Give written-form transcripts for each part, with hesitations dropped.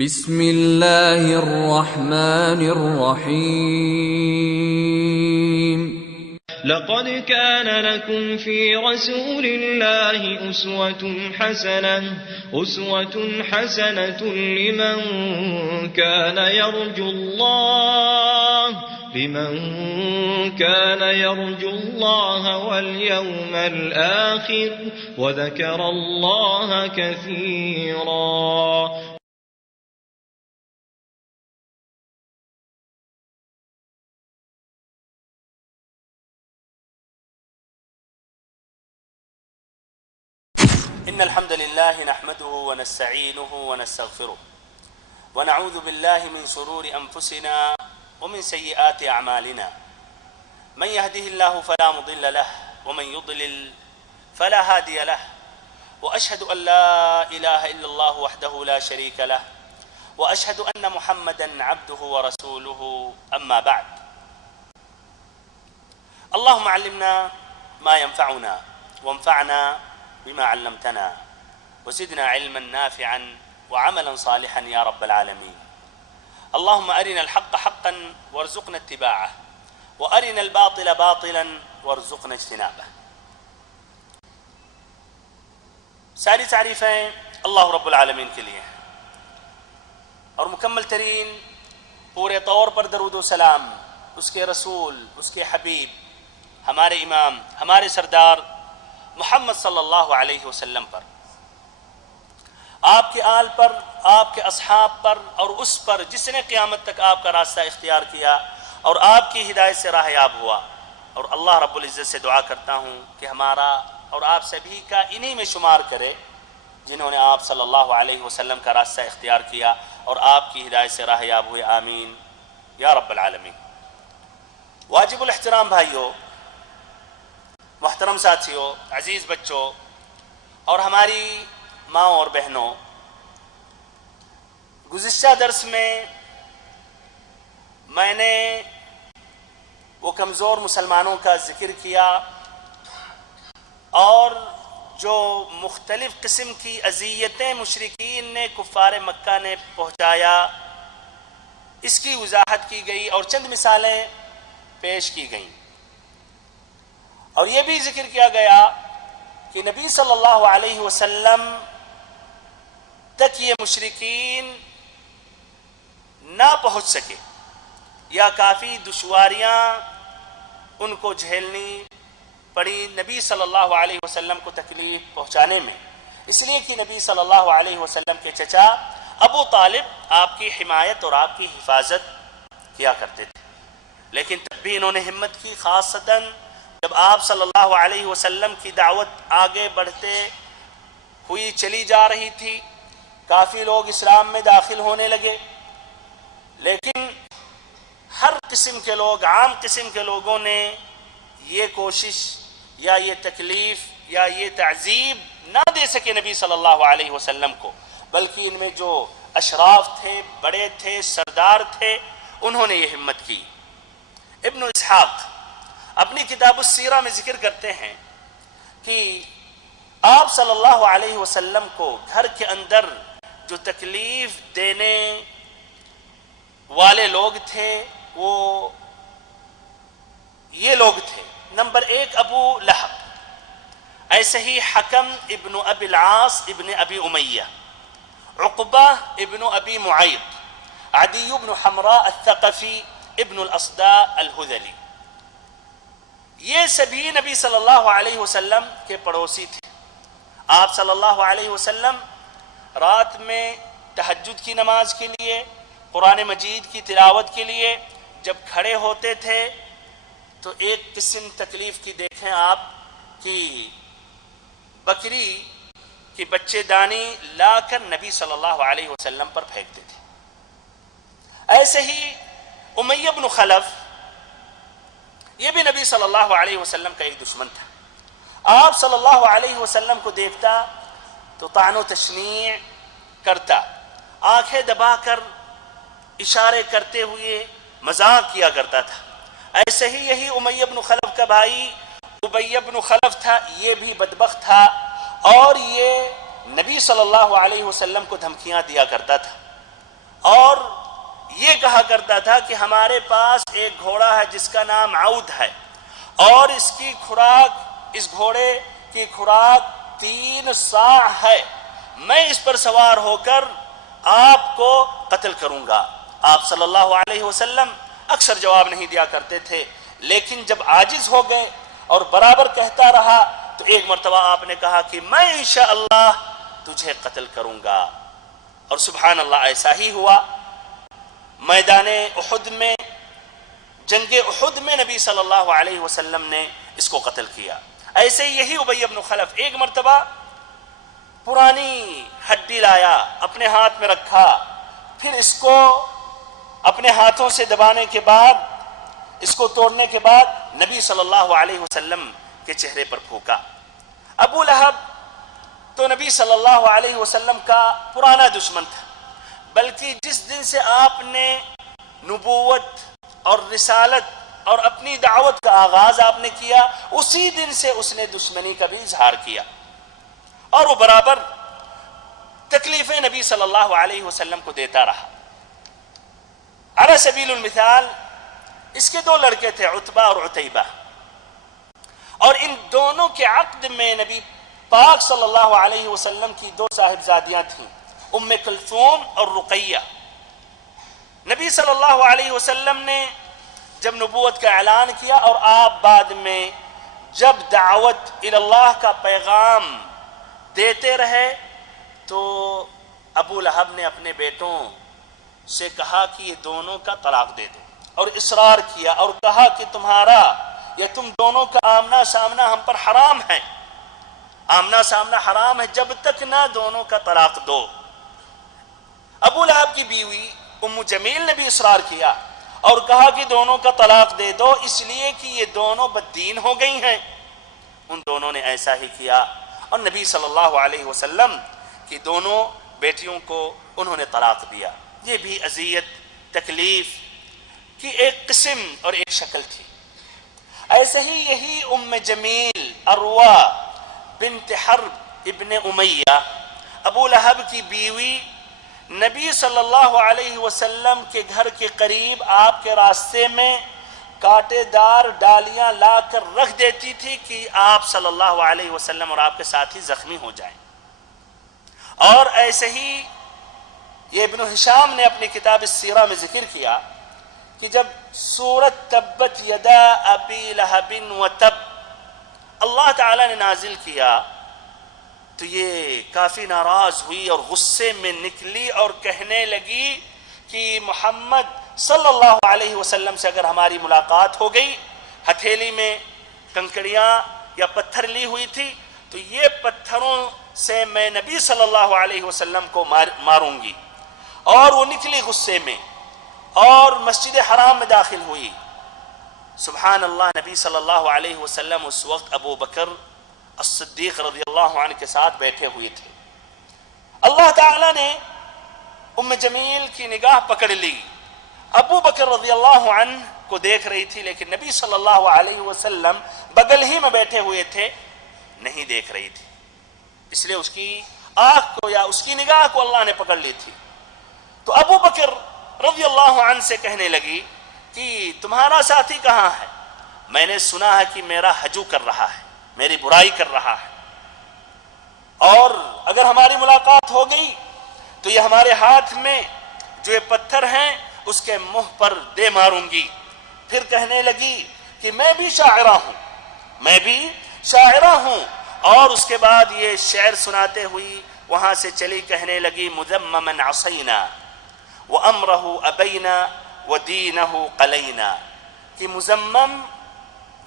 بسم اللہ الرحمن الرحیم لقد كان لكم في رسول الله أسوة حسنة لمن كان يرجو الله واليوم الآخر وذكر الله كثيرا. إن الحمد لله نحمده ونستعينه ونستغفره ونعوذ بالله من شرور أنفسنا ومن سيئات أعمالنا من يهده الله فلا مضل له ومن يضلل فلا هادي له وأشهد أن لا إله إلا الله وحده لا شريك له وأشهد أن محمدا عبده ورسوله أما بعد. اللهم علمنا ما ينفعنا وانفعنا بما علمتنا وزدنا علما نافعا وعملا صالحا يا رب العالمين. اللهم أرنا الحق حقا وارزقنا اتباعه وأرنا الباطل باطلا وارزقنا اجتنابه. ساری تعریفیں اللہ رب العالمین کے لیے ہیں اور مکمل ترین پورے طور پر درود و سلام اس کے رسول، اس کے حبیب، ہمارے امام، ہمارے سردار محمد صلی اللہ علیہ وسلم پر، آپ کے آل پر، آپ کے اصحاب پر اور اس پر جس نے قیامت تک آپ کا راستہ اختیار کیا اور آپ کی ہدایت سے راہیاب ہوا. اور اللہ رب العزت سے دعا کرتا ہوں کہ ہمارا اور آپ سبھی کا انہی میں شمار کرے جنہوں نے آپ صلی اللہ علیہ وسلم کا راستہ اختیار کیا اور آپ کی ہدایت سے راہیاب ہوئے. آمین یا رب العالمین. واجب الاحترام بھائیوں، محترم ساتھیوں، عزیز بچوں اور ہماری ماں اور بہنوں، گزشتہ درس میں نے وہ کمزور مسلمانوں کا ذکر کیا اور جو مختلف قسم کی اذیتیں مشرکین نے، کفار مکہ نے پہنچایا، اس کی وضاحت کی گئی اور چند مثالیں پیش کی گئیں. اور یہ بھی ذکر کیا گیا کہ نبی صلی اللہ علیہ وسلم تک یہ مشرکین نہ پہنچ سکے یا کافی دشواریاں ان کو جھیلنی پڑی نبی صلی اللہ علیہ وسلم کو تکلیف پہنچانے میں، اس لیے کہ نبی صلی اللہ علیہ وسلم کے چچا ابو طالب آپ کی حمایت اور آپ کی حفاظت کیا کرتے تھے. لیکن تب بھی انہوں نے ہمت کی، خاصتاً جب آپ صلی اللہ علیہ وسلم کی دعوت آگے بڑھتے ہوئی چلی جا رہی تھی، کافی لوگ اسلام میں داخل ہونے لگے، لیکن ہر قسم کے لوگ، عام قسم کے لوگوں نے یہ کوشش یا یہ تکلیف یا یہ تعذیب نہ دے سکے نبی صلی اللہ علیہ وسلم کو، بلکہ ان میں جو اشراف تھے، بڑے تھے، سردار تھے، انہوں نے یہ ہمت کی. ابن اسحاق اپنی کتاب السیرہ میں ذکر کرتے ہیں کہ آپ صلی اللہ علیہ وسلم کو گھر کے اندر جو تکلیف دینے والے لوگ تھے وہ یہ لوگ تھے. نمبر 1 ابو لہب، ایسے ہی حکم ابن ابی العاص ابن ابی امیہ، عقبہ ابن ابی معیط، عدی بن حمراء الثقفی ابن الاصداء الہذلی. یہ سبھی نبی صلی اللہ علیہ وسلم کے پڑوسی تھے. آپ صلی اللہ علیہ وسلم رات میں تہجد کی نماز کے لیے، قرآن مجید کی تلاوت کے لیے جب کھڑے ہوتے تھے تو ایک قسم تکلیف کی دیکھیں آپ کہ بکری کی بچے دانی لا کر نبی صلی اللہ علیہ وسلم پر پھینکتے تھے. ایسے ہی امیہ بن خلف، یہ بھی نبی صلی اللہ علیہ وسلم کا ایک دشمن تھا. آپ صلی اللہ علیہ وسلم کو دیکھتا تو طعن و تشنیع کرتا، آنکھیں دبا کر اشارے کرتے ہوئے مذاق کیا کرتا تھا. ایسے ہی یہی امیہ بن خلف کا بھائی ابی بن خلف تھا، یہ بھی بدبخت تھا اور یہ نبی صلی اللہ علیہ وسلم کو دھمکیاں دیا کرتا تھا. اور یہ کہا کرتا تھا کہ ہمارے پاس ایک گھوڑا ہے جس کا نام عود ہے، اور اس کی خوراک، اس گھوڑے کی خوراک 3 صاع ہے، میں اس پر سوار ہو کر آپ کو قتل کروں گا۔ آپ صلی اللہ علیہ وسلم اکثر جواب نہیں دیا کرتے تھے، لیکن جب عاجز ہو گئے اور برابر کہتا رہا تو ایک مرتبہ آپ نے کہا کہ میں انشاءاللہ تجھے قتل کروں گا، اور سبحان اللہ ایسا ہی ہوا۔ میدان احد میں، جنگ احد میں نبی صلی اللہ علیہ وسلم نے اس کو قتل کیا۔ ایسے یہی ابی بن خلف ایک مرتبہ پرانی ہڈی لایا، اپنے ہاتھ میں رکھا، پھر اس کو اپنے ہاتھوں سے دبانے کے بعد، اس کو توڑنے کے بعد نبی صلی اللہ علیہ وسلم کے چہرے پر پھونکا۔ ابو لہب تو نبی صلی اللہ علیہ وسلم کا پرانا دشمن تھا، بلکہ جس دن سے آپ نے نبوت اور رسالت اور اپنی دعوت کا آغاز آپ نے کیا، اسی دن سے اس نے دشمنی کا بھی اظہار کیا، اور وہ برابر تکلیفیں نبی صلی اللہ علیہ وسلم کو دیتا رہا۔ علی سبیل المثال اس کے 2 لڑکے تھے، عتبہ اور عتیبہ، اور ان دونوں کے عقد میں نبی پاک صلی اللہ علیہ وسلم کی 2 صاحبزادیاں تھیں، ام کلثوم اور رقیہ۔ نبی صلی اللہ علیہ وسلم نے جب نبوت کا اعلان کیا اور آپ بعد میں جب دعوت اللہ کا پیغام دیتے رہے، تو ابو لہب نے اپنے بیٹوں سے کہا کہ یہ دونوں کا طلاق دے دو، اور اصرار کیا اور کہا کہ تمہارا یا تم دونوں کا آمنا سامنا ہم پر حرام ہے، آمنا سامنا حرام ہے جب تک نہ دونوں کا طلاق دو۔ ابو لہب کی بیوی ام جمیل نے بھی اصرار کیا اور کہا کہ دونوں کا طلاق دے دو، اس لیے کہ یہ دونوں بددین ہو گئی ہیں۔ ان دونوں نے ایسا ہی کیا، اور نبی صلی اللہ علیہ وسلم کی دونوں بیٹیوں کو انہوں نے طلاق دیا۔ یہ بھی اذیت، تکلیف کی ایک قسم اور ایک شکل تھی۔ ایسے ہی یہی ام جمیل عروہ بنت حرب ابن امیہ، ابو لہب کی بیوی، نبی صلی اللہ علیہ وسلم کے گھر کے قریب آپ کے راستے میں کانٹے دار ڈالیاں لا کر رکھ دیتی تھی کہ آپ صلی اللہ علیہ وسلم اور آپ کے ساتھی زخمی ہو جائیں۔ اور ایسے ہی یہ ابن ہشام نے اپنی کتاب السیرہ میں ذکر کیا کہ جب سورۃ تبت یدا ابی لہب وتب اللہ تعالیٰ نے نازل کیا تو یہ کافی ناراض ہوئی اور غصے میں نکلی اور کہنے لگی کہ محمد صلی اللہ علیہ وسلم سے اگر ہماری ملاقات ہو گئی، ہتھیلی میں کنکڑیاں یا پتھر لی ہوئی تھی، تو یہ پتھروں سے میں نبی صلی اللہ علیہ وسلم کو ماروں گی۔ اور وہ نکلی غصے میں اور مسجد حرام میں داخل ہوئی۔ سبحان اللہ، نبی صلی اللہ علیہ وسلم اس وقت ابو بکر الصدیق رضی اللہ عنہ کے ساتھ بیٹھے ہوئے تھے۔ اللہ تعالیٰ نے ام جمیل کی نگاہ پکڑ لی، ابو بکر رضی اللہ عنہ کو دیکھ رہی تھی، لیکن نبی صلی اللہ علیہ وسلم بغل ہی میں بیٹھے ہوئے تھے، نہیں دیکھ رہی تھی، اس لیے اس کی آنکھ کو یا اس کی نگاہ کو اللہ نے پکڑ لی تھی۔ تو ابو بکر رضی اللہ عنہ سے کہنے لگی کہ تمہارا ساتھی کہاں ہے؟ میں نے سنا ہے کہ میرا ہجو کر رہا ہے، میری برائی کر رہا ہے، اور اگر ہماری ملاقات ہو گئی تو یہ ہمارے ہاتھ میں جو یہ پتھر ہیں اس کے منہ پر دے ماروں گی۔ پھر کہنے لگی کہ میں بھی شاعرہ ہوں، میں بھی شاعرہ ہوں، اور اس کے بعد یہ شعر سناتے ہوئی وہاں سے چلی، کہنے لگی مذمما عصینا وامرہ ابینا ودینہ قلینا، کہ مذمم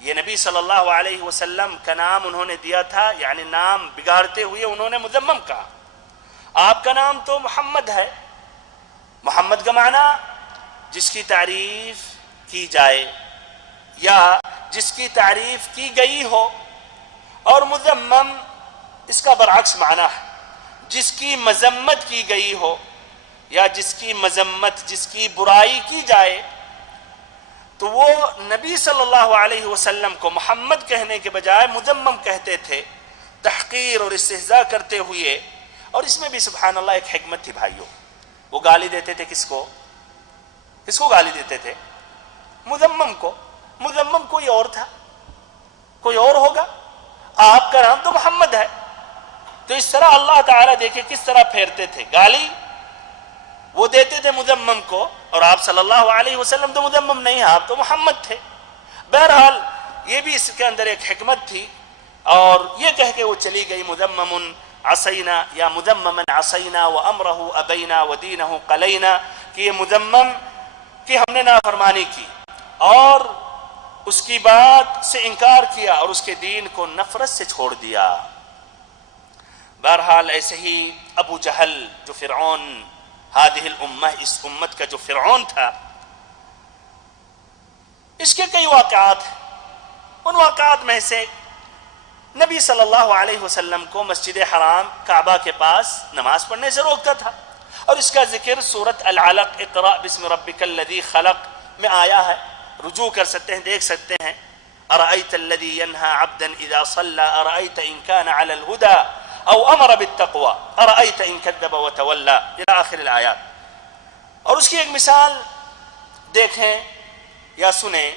یہ نبی صلی اللہ علیہ وسلم کا نام انہوں نے دیا تھا، یعنی نام بگاڑتے ہوئے انہوں نے مذمم کہا۔ آپ کا نام تو محمد ہے، محمد کا معنی جس کی تعریف کی جائے یا جس کی تعریف کی گئی ہو، اور مذمم اس کا برعکس معنی ہے، جس کی مذمت کی گئی ہو یا جس کی مذمت، جس کی برائی کی جائے۔ تو وہ نبی صلی اللہ علیہ وسلم کو محمد کہنے کے بجائے مذمم کہتے تھے، تحقیر اور استہزاء کرتے ہوئے۔ اور اس میں بھی سبحان اللہ ایک حکمت تھی بھائیوں، وہ گالی دیتے تھے کس کو گالی دیتے تھے؟ مذمم کو. مذمم کوئی اور تھا، کوئی اور ہوگا؟ آپ کا نام تو محمد ہے. تو اس طرح اللہ تعالیٰ دیکھے کس طرح پھیرتے تھے. گالی وہ دیتے تھے مذمم کو، اور آپ صلی اللہ علیہ وسلم تو مذمم نہیں، آپ تو محمد تھے. بہرحال یہ بھی اس کے اندر ایک حکمت تھی، اور یہ کہہ کے وہ چلی گئی مذمم عصینا یا مذمما عصینا وامرہ ابینا ودینہ قلینا، کہ یہ مذمم کہ ہم نے نافرمانی کی اور اس کی بات سے انکار کیا اور اس کے دین کو نفرت سے چھوڑ دیا. بہرحال ایسے ہی ابو جہل جو فرعون ہادہ الامہ، اس امت کا جو فرعون تھا، اس کے کئی واقعات ہیں. ان واقعات میں سے نبی صلی اللہ علیہ وسلم کو مسجد حرام کعبہ کے پاس نماز پڑھنے سے روکتا تھا، اور اس کا ذکر سورۃ العلق اقرأ بسم ربک الذی خلق میں آیا ہے. رجوع کر سکتے ہیں، دیکھ سکتے ہیں. ارأیت الذی ینہی عبدا اذا صلی ارأیت ان کان علی الہدی او امر بالتقوی ارأیت ان کذب وتولی الى آخر الآیات. اور اس کی ایک مثال دیکھیں یا سنیں.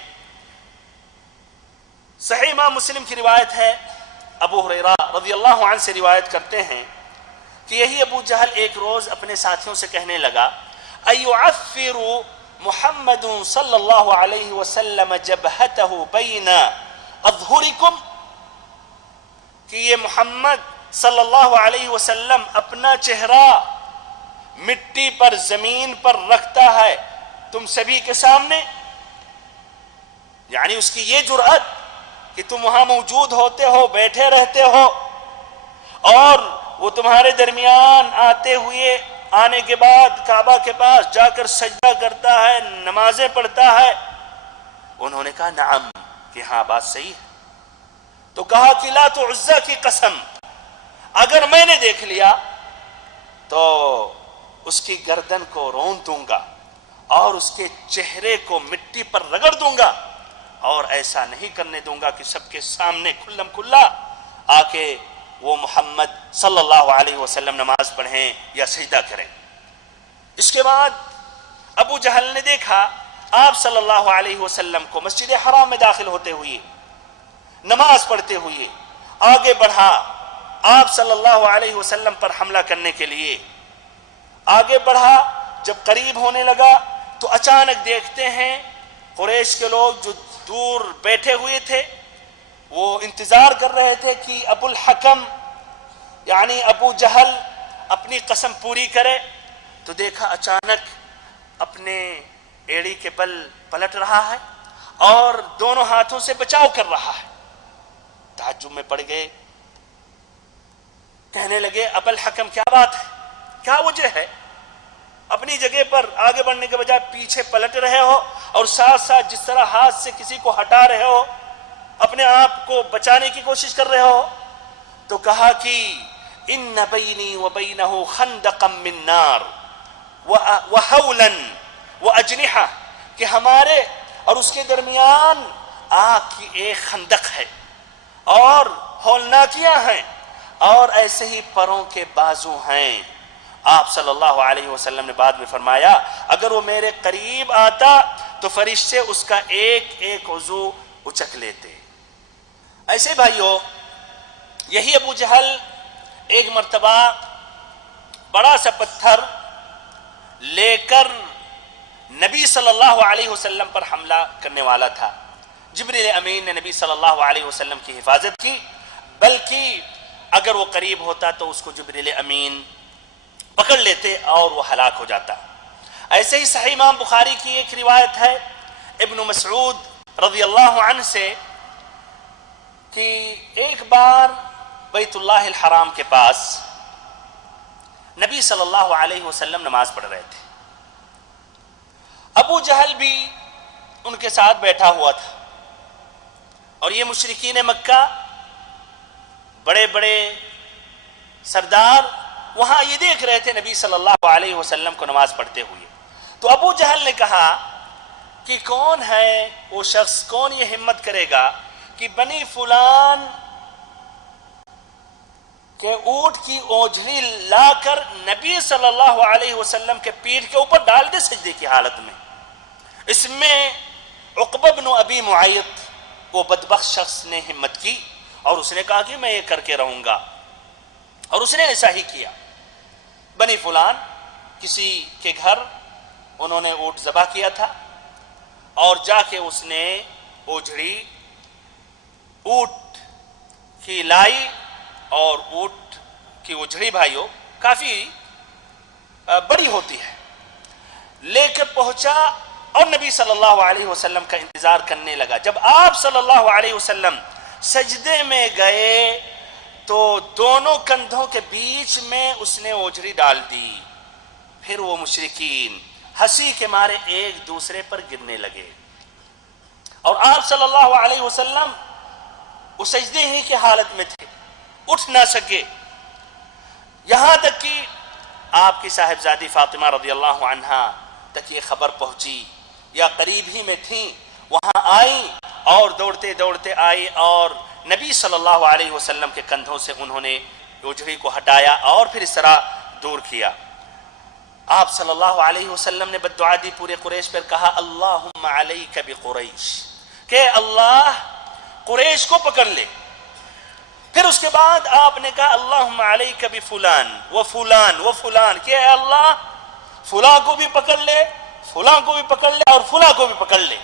صحیح امام مسلم کی روایت ہے، ابو ہریرہ رضی اللہ عنہ سے روایت کرتے ہیں کہ یہی ابو جہل ایک روز اپنے ساتھیوں سے کہنے لگا ایعفر محمد صلی اللہ علیہ وسلم جبہتہ بین اظہرکم، کہ یہ محمد صلی اللہ علیہ وسلم اپنا چہرہ مٹی پر زمین پر رکھتا ہے تم سبھی کے سامنے. یعنی اس کی یہ جرأت کہ تم وہاں موجود ہوتے ہو، بیٹھے رہتے ہو، اور وہ تمہارے درمیان آنے کے بعد کعبہ کے پاس جا کر سجدہ کرتا ہے، نمازیں پڑھتا ہے. انہوں نے کہا نعم، کہ ہاں بات صحیح ہے. تو کہا کہ لات عزہ کی قسم، اگر میں نے دیکھ لیا تو اس کی گردن کو رون دوں گا اور اس کے چہرے کو مٹی پر رگڑ دوں گا، اور ایسا نہیں کرنے دوں گا کہ سب کے سامنے کھلم کھلا آ کے وہ محمد صلی اللہ علیہ وسلم نماز پڑھیں یا سجدہ کریں. اس کے بعد ابو جہل نے دیکھا آپ صلی اللہ علیہ وسلم کو مسجد حرام میں داخل ہوتے ہوئے، نماز پڑھتے ہوئے. آگے بڑھا آپ صلی اللہ علیہ وسلم پر حملہ کرنے کے لیے. آگے بڑھا، جب قریب ہونے لگا تو اچانک دیکھتے ہیں قریش کے لوگ جو دور بیٹھے ہوئے تھے وہ انتظار کر رہے تھے کہ ابو الحکم یعنی ابو جہل اپنی قسم پوری کرے. تو دیکھا اچانک اپنے ایڑی کے بل پلٹ رہا ہے اور دونوں ہاتھوں سے بچاؤ کر رہا ہے. تعجب میں پڑ گئے، کہنے لگے ابو الحکم کیا بات ہے، کیا وجہ ہے؟ اپنی جگہ پر آگے بڑھنے کے بجائے پیچھے پلٹ رہے ہو، اور ساتھ ساتھ جس طرح ہاتھ سے کسی کو ہٹا رہے ہو اپنے آپ کو بچانے کی کوشش کر رہے ہو. تو کہا کہ ان بینی وبینہ خندقا من نار وحولا واجنحہ، کہ ہمارے اور اس کے درمیان آگ کی ایک خندق ہے اور ہولناکیاں ہیں اور ایسے ہی پروں کے بازو ہیں. آپ صلی اللہ علیہ وسلم نے بعد میں فرمایا اگر وہ میرے قریب آتا تو فرشتے اس کا ایک ایک عضو اچک لیتے. ایسے بھائیو، یہی ابو جہل ایک مرتبہ بڑا سا پتھر لے کر نبی صلی اللہ علیہ وسلم پر حملہ کرنے والا تھا. جبریل امین نے نبی صلی اللہ علیہ وسلم کی حفاظت کی، بلکہ اگر وہ قریب ہوتا تو اس کو جبریل امین پکڑ لیتے اور وہ ہلاک ہو جاتا. ایسے ہی صحیح امام بخاری کی ایک روایت ہے ابن مسعود رضی اللہ عنہ سے کہ ایک بار بیت اللہ الحرام کے پاس نبی صلی اللہ علیہ وسلم نماز پڑھ رہے تھے. ابو جہل بھی ان کے ساتھ بیٹھا ہوا تھا، اور یہ مشرکین مکہ بڑے بڑے سردار وہاں یہ دیکھ رہے تھے نبی صلی اللہ علیہ وسلم کو نماز پڑھتے ہوئے. تو ابو جہل نے کہا کہ کون ہے وہ شخص، کون یہ ہمت کرے گا کہ بنی فلان کہ اونٹ کی اوجھڑی لا کر نبی صلی اللہ علیہ وسلم کے پیٹھ کے اوپر ڈال دے سجدے کی حالت میں. اس میں عقبہ بن ابی معیط وہ بدبخت شخص نے ہمت کی اور اس نے کہا کہ میں یہ کر کے رہوں گا، اور اس نے ایسا ہی کیا. بنی فلان کسی کے گھر انہوں نے اونٹ ذبح کیا تھا اور جا کے اس نے اوجھڑی اونٹ کی لائی اور اونٹ کی اوجھڑی بھائیو کافی بڑی ہوتی ہے، لے کے پہنچا اور نبی صلی اللہ علیہ وسلم کا انتظار کرنے لگا. جب آپ صلی اللہ علیہ وسلم سجدے میں گئے تو دونوں کندھوں کے بیچ میں اس نے اوجھڑی ڈال دی. پھر وہ مشرکین ہنسی کے مارے ایک دوسرے پر گرنے لگے اور آپ صلی اللہ علیہ وسلم وہ سجدے ہی کی حالت میں تھے، اٹھ نہ سکے. یہاں تک کہ آپ کی صاحبزادی فاطمہ رضی اللہ عنہا تک یہ خبر پہنچی، یا قریب ہی میں تھیں، وہاں آئیں اور دوڑتے دوڑتے آئی اور نبی صلی اللہ علیہ وسلم کے کندھوں سے انہوں نے اوجھڑی کو ہٹایا اور پھر اس طرح دور کیا. آپ صلی اللہ علیہ وسلم نے بددعا دی پورے قریش پر، کہا اللہم علیک بقریش، کہ اللہ قریش کو پکڑ لے. پھر اس کے بعد آپ نے کہا اللہم علیک بفلان و فلان و فلان، کہ اے اللہ فلاں کو بھی پکڑ لے، فلاں کو بھی پکڑ لے اور فلاں کو بھی پکڑ لے.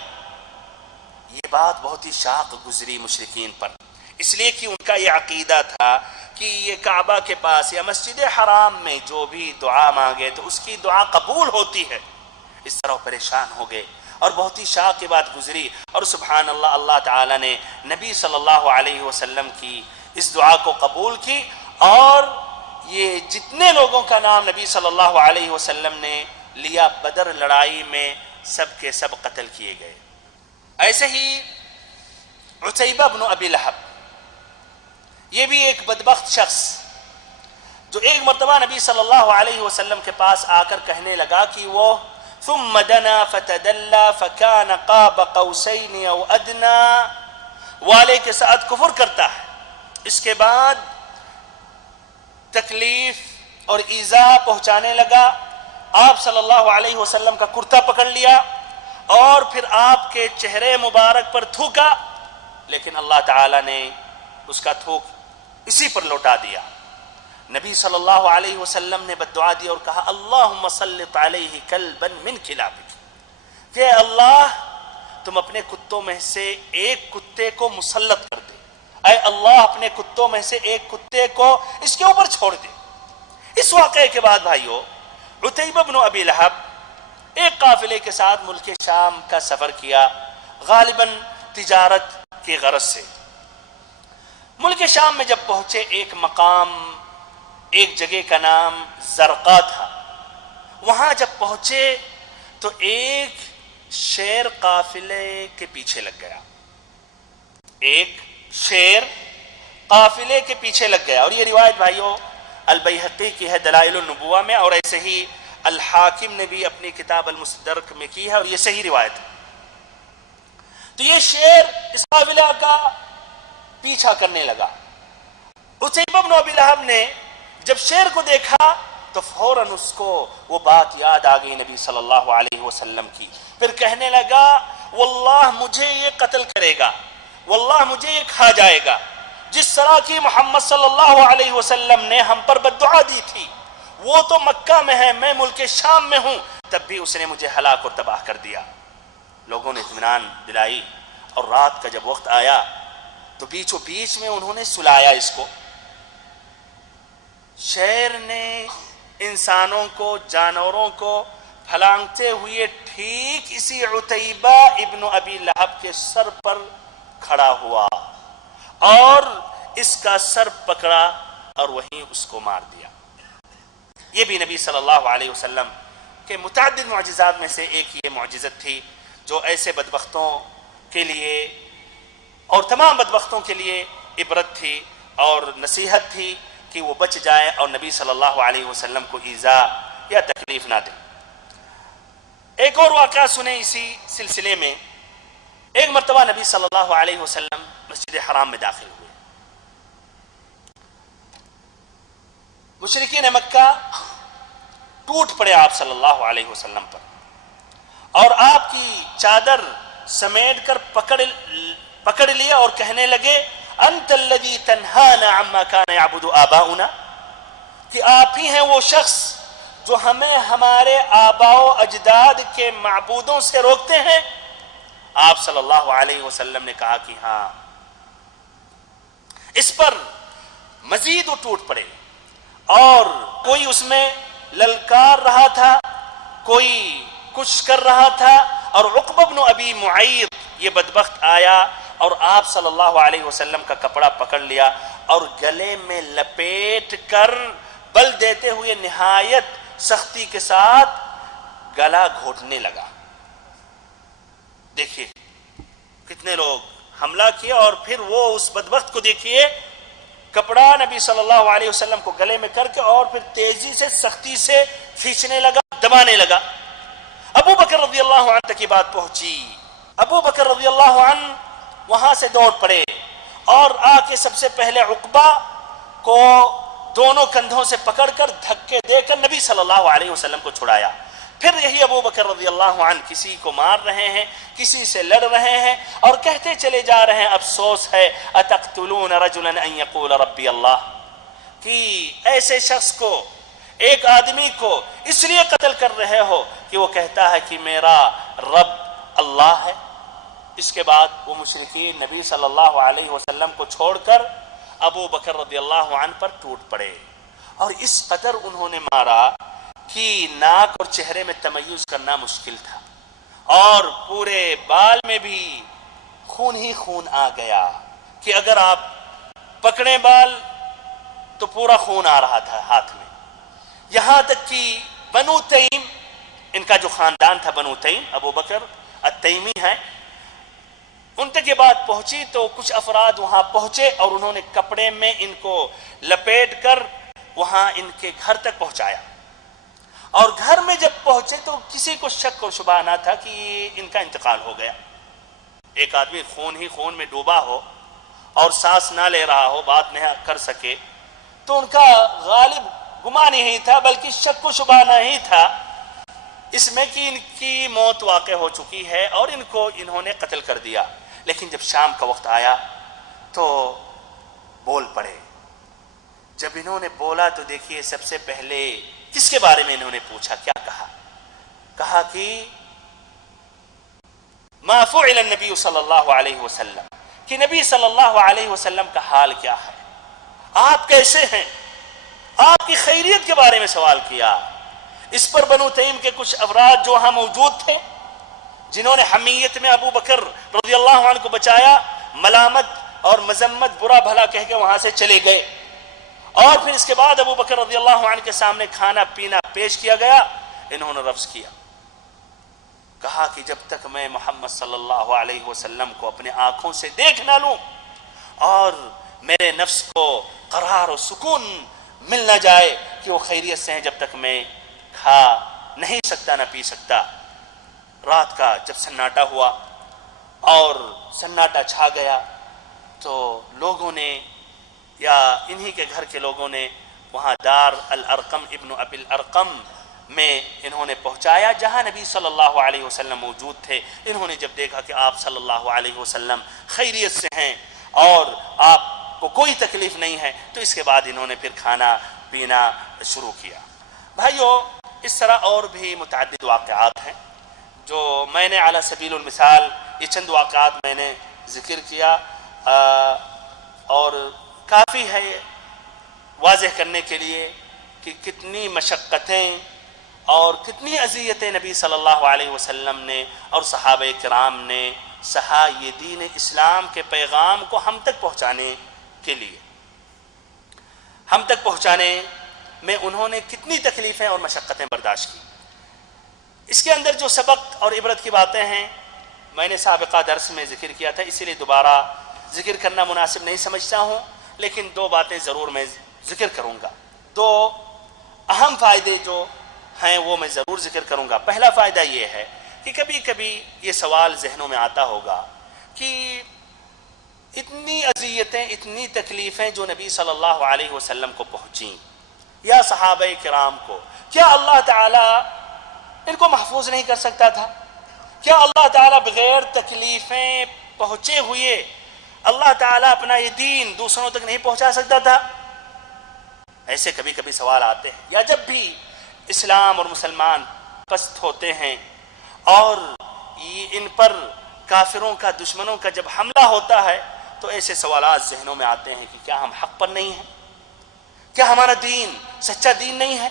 یہ بات بہت ہی شاق گزری مشرکین پر، اس لیے کہ ان کا یہ عقیدہ تھا کہ یہ کعبہ کے پاس یا مسجد حرام میں جو بھی دعا مانگے تو اس کی دعا قبول ہوتی ہے. اس طرح پریشان ہو گئے اور بہت ہی شاق کی بات گزری. اور سبحان اللہ، اللہ تعالیٰ نے نبی صلی اللہ علیہ وسلم کی اس دعا کو قبول کی اور یہ جتنے لوگوں کا نام نبی صلی اللہ علیہ وسلم نے لیا بدر لڑائی میں سب کے سب قتل کیے گئے. ایسے ہی عتیبہ بن ابی لہب، یہ بھی ایک بدبخت شخص جو ایک مرتبہ نبی صلی اللہ علیہ وسلم کے پاس آ کر کہنے لگا کہ وہ ثم دنا فتدلى فكان قاب قوسين او ادنى والے کے ساتھ کفر کرتا ہے. اس کے بعد تکلیف اور ایذا پہنچانے لگا. آپ صلی اللہ علیہ وسلم کا کرتا پکڑ لیا اور پھر آپ کے چہرے مبارک پر تھوکا، لیکن اللہ تعالیٰ نے اس کا تھوک اسی پر لوٹا دیا. نبی صلی اللہ علیہ وسلم نے بددعا دی اور کہا اللہم سلط علیہ کلبا من کلابک، کہ اللہ تم اپنے کتوں میں سے ایک کتے کو مسلط کر دے، اے اللہ اپنے کتوں میں سے ایک کتے کو اس کے اوپر چھوڑ دے. اس واقعے کے بعد بھائیو عتیبہ بن ابی لہب ایک قافلے کے ساتھ ملک شام کا سفر کیا، غالباً تجارت کی غرض سے. ملک شام میں جب پہنچے ایک مقام، ایک جگہ کا نام زرقا تھا. وہاں جب پہنچے تو ایک شیر قافلے کے پیچھے لگ گیا. ایک شیر قافلے کے پیچھے لگ گیا. اور یہ روایت بھائیو البیہقی کی ہے دلائل النبوہ میں، اور ایسے ہی الحاکم نے بھی اپنی کتاب المستدرک میں کی ہے، اور یہ صحیح روایت ہے. تو یہ شیر اس قافلے کا پیچھا کرنے لگا. عتیبہ بن ابی لہب نے جب شیر کو دیکھا تو فوراً اس کو وہ بات یاد آ گئی نبی صلی اللہ علیہ وسلم کی. پھر کہنے لگا واللہ مجھے یہ قتل کرے گا، واللہ مجھے یہ کھا جائے گا. جس طرح کی محمد صلی اللہ علیہ وسلم نے ہم پر بددعا دی تھی، وہ تو مکہ میں ہے، میں ملک شام میں ہوں، تب بھی اس نے مجھے ہلاک اور تباہ کر دیا. لوگوں نے اطمینان دلائی اور رات کا جب وقت آیا تو بیچوں بیچ میں انہوں نے سلایا اس کو. شیر نے انسانوں کو، جانوروں کو پھلانگتے ہوئے ٹھیک اسی عتیبہ ابن ابی لہب کے سر پر کھڑا ہوا اور اس کا سر پکڑا اور وہیں اس کو مار دیا. یہ بھی نبی صلی اللہ علیہ وسلم کے متعدد معجزات میں سے ایک یہ معجزت تھی جو ایسے بدبختوں کے لیے اور تمام بدبختوں کے لیے عبرت تھی اور نصیحت تھی کہ وہ بچ جائے اور نبی صلی اللہ علیہ وسلم کو ایذا یا تکلیف نہ دے. ایک اور واقعہ سنیں اسی سلسلے میں. ایک مرتبہ نبی صلی اللہ علیہ وسلم مسجد حرام میں داخل ہوئے. مشرکین مکہ ٹوٹ پڑے آپ صلی اللہ علیہ وسلم پر اور آپ کی چادر سمیٹ کر پکڑ لیا اور کہنے لگے انت الذی تنہانا عما کان یعبد آباؤنا، کہ آپ ہی ہیں وہ شخص جو ہمیں ہمارے آباء و اجداد کے معبودوں سے روکتے ہیں۔ آپ صلی اللہ علیہ وسلم نے کہا کہ ہاں۔ اس پر مزید وہ ٹوٹ پڑے اور کوئی اس میں للکار رہا تھا، کوئی کچھ کر رہا تھا، اور عقبہ بن ابی معیط یہ بدبخت آیا اور آپ صلی اللہ علیہ وسلم کا کپڑا پکڑ لیا اور گلے میں لپیٹ کر بل دیتے ہوئے نہایت سختی کے ساتھ گلا گھونٹنے لگا۔ دیکھیے کتنے لوگ حملہ کیا اور پھر وہ اس بدبخت کو دیکھیے، کپڑا نبی صلی اللہ علیہ وسلم کو گلے میں کر کے اور پھر تیزی سے سختی سے کھینچنے لگا، دبانے لگا۔ ابو بکر رضی اللہ عنہ تک یہ بات پہنچی، ابو بکر رضی اللہ عنہ وہاں سے دوڑ پڑے اور آ کے سب سے پہلے عقبہ کو دونوں کندھوں سے پکڑ کر دھکے دے کر نبی صلی اللہ علیہ وسلم کو چھڑایا۔ پھر یہی ابو بکر رضی اللہ عنہ کسی کو مار رہے ہیں، کسی سے لڑ رہے ہیں اور کہتے چلے جا رہے ہیں افسوس ہے اتقتلون رجلا ان یقول ربی اللہ، کہ ایسے شخص کو، ایک آدمی کو اس لیے قتل کر رہے ہو کہ وہ کہتا ہے کہ میرا رب اللہ ہے۔ اس کے بعد وہ مشرکین نبی صلی اللہ علیہ وسلم کو چھوڑ کر ابو بکر رضی اللہ عنہ پر ٹوٹ پڑے اور اس قدر انہوں نے مارا کہ ناک اور چہرے میں تمیز کرنا مشکل تھا اور پورے بال میں بھی خون ہی خون آ گیا کہ اگر آپ پکڑیں بال تو پورا خون آ رہا تھا ہاتھ میں، یہاں تک کہ بنو تیم، ان کا جو خاندان تھا بنو تیم، ابو بکر التیمی ہیں، ان تک یہ بات پہنچی تو کچھ افراد وہاں پہنچے اور انہوں نے کپڑے میں ان کو لپیٹ کر وہاں ان کے گھر تک پہنچایا، اور گھر میں جب پہنچے تو کسی کو شک اور شبہ نہ تھا کہ ان کا انتقال ہو گیا۔ ایک آدمی خون ہی خون میں ڈوبا ہو اور سانس نہ لے رہا ہو، بات نہ کر سکے، تو ان کا غالب گمان نہیں تھا بلکہ شک و شبہ نہیں تھا اس میں کہ ان کی موت واقع ہو چکی ہے اور ان کو انہوں نے قتل کر دیا۔ لیکن جب شام کا وقت آیا تو بول پڑے۔ جب انہوں نے بولا تو دیکھیے سب سے پہلے کس کے بارے میں انہوں نے پوچھا، کیا کہا؟ کہا کہ ما فعل النبی صلی اللہ علیہ وسلم، کہ نبی صلی اللہ علیہ وسلم کا حال کیا ہے، آپ کیسے ہیں، آپ کی خیریت کے بارے میں سوال کیا۔ اس پر بنو تیم کے کچھ افراد جو وہاں موجود تھے، جنہوں نے حمیت میں ابو بکر رضی اللہ عنہ کو بچایا، ملامت اور مذمت برا بھلا کہہ کے وہاں سے چلے گئے، اور پھر اس کے بعد ابو بکر رضی اللہ عنہ کے سامنے کھانا پینا پیش کیا گیا، انہوں نے رفض کیا، کہا کہ جب تک میں محمد صلی اللہ علیہ وسلم کو اپنے آنکھوں سے دیکھ نہ لوں اور میرے نفس کو قرار و سکون مل نہ جائے کہ وہ خیریت سے ہیں، جب تک میں کھا نہیں سکتا نہ پی سکتا۔ رات کا جب سناٹا ہوا اور سناٹا چھا گیا تو لوگوں نے، یا انہی کے گھر کے لوگوں نے، وہاں دار الارقم ابن ابی الارقم میں انہوں نے پہنچایا جہاں نبی صلی اللہ علیہ وسلم موجود تھے۔ انہوں نے جب دیکھا کہ آپ صلی اللہ علیہ وسلم خیریت سے ہیں اور آپ کو کوئی تکلیف نہیں ہے تو اس کے بعد انہوں نے پھر کھانا پینا شروع کیا۔ بھائیو، اس طرح اور بھی متعدد واقعات ہیں جو میں نے علی سبیل المثال، یہ چند واقعات میں نے ذکر کیا اور کافی ہے واضح کرنے کے لیے کہ کتنی مشقتیں اور کتنی اذیتیں نبی صلی اللہ علیہ وسلم نے اور صحابہ کرام نے سہا یہ دین اسلام کے پیغام کو ہم تک پہنچانے کے لیے، ہم تک پہنچانے میں انہوں نے کتنی تکلیفیں اور مشقتیں برداشت کی۔ اس کے اندر جو سبق اور عبرت کی باتیں ہیں میں نے سابقہ درس میں ذکر کیا تھا، اسی لیے دوبارہ ذکر کرنا مناسب نہیں سمجھتا ہوں، لیکن دو باتیں ضرور میں ذکر کروں گا، دو اہم فائدے جو ہیں وہ میں ضرور ذکر کروں گا۔ پہلا فائدہ یہ ہے کہ کبھی کبھی یہ سوال ذہنوں میں آتا ہوگا کہ اتنی اذیتیں، اتنی تکلیفیں جو نبی صلی اللہ علیہ وسلم کو پہنچیں، یا صحابہ کرام کو، کیا اللہ تعالیٰ ان کو محفوظ نہیں کر سکتا تھا؟ کیا اللہ تعالیٰ بغیر تکلیفیں پہنچے ہوئے اللہ تعالیٰ اپنا یہ دین دوسروں تک نہیں پہنچا سکتا تھا؟ ایسے کبھی کبھی سوال آتے ہیں، یا جب بھی اسلام اور مسلمان پست ہوتے ہیں اور ان پر کافروں کا، دشمنوں کا جب حملہ ہوتا ہے تو ایسے سوالات ذہنوں میں آتے ہیں کہ کیا ہم حق پر نہیں ہیں؟ کیا ہمارا دین سچا دین نہیں ہے؟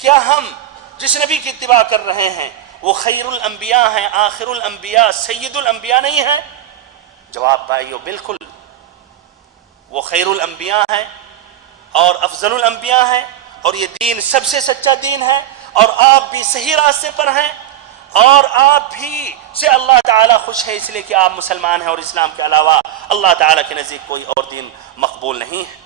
کیا ہم جس نبی کی اتباع کر رہے ہیں وہ خیر الانبیاء ہیں، آخر الانبیاء، سید الانبیاء نہیں ہیں؟ جواب بھائیو، بالکل وہ خیر الانبیاء ہیں اور افضل الانبیاء ہیں، اور یہ دین سب سے سچا دین ہے، اور آپ بھی صحیح راستے پر ہیں، اور آپ ہی سے اللہ تعالیٰ خوش ہے، اس لیے کہ آپ مسلمان ہیں، اور اسلام کے علاوہ اللہ تعالیٰ کے نزدیک کوئی اور دین مقبول نہیں ہے۔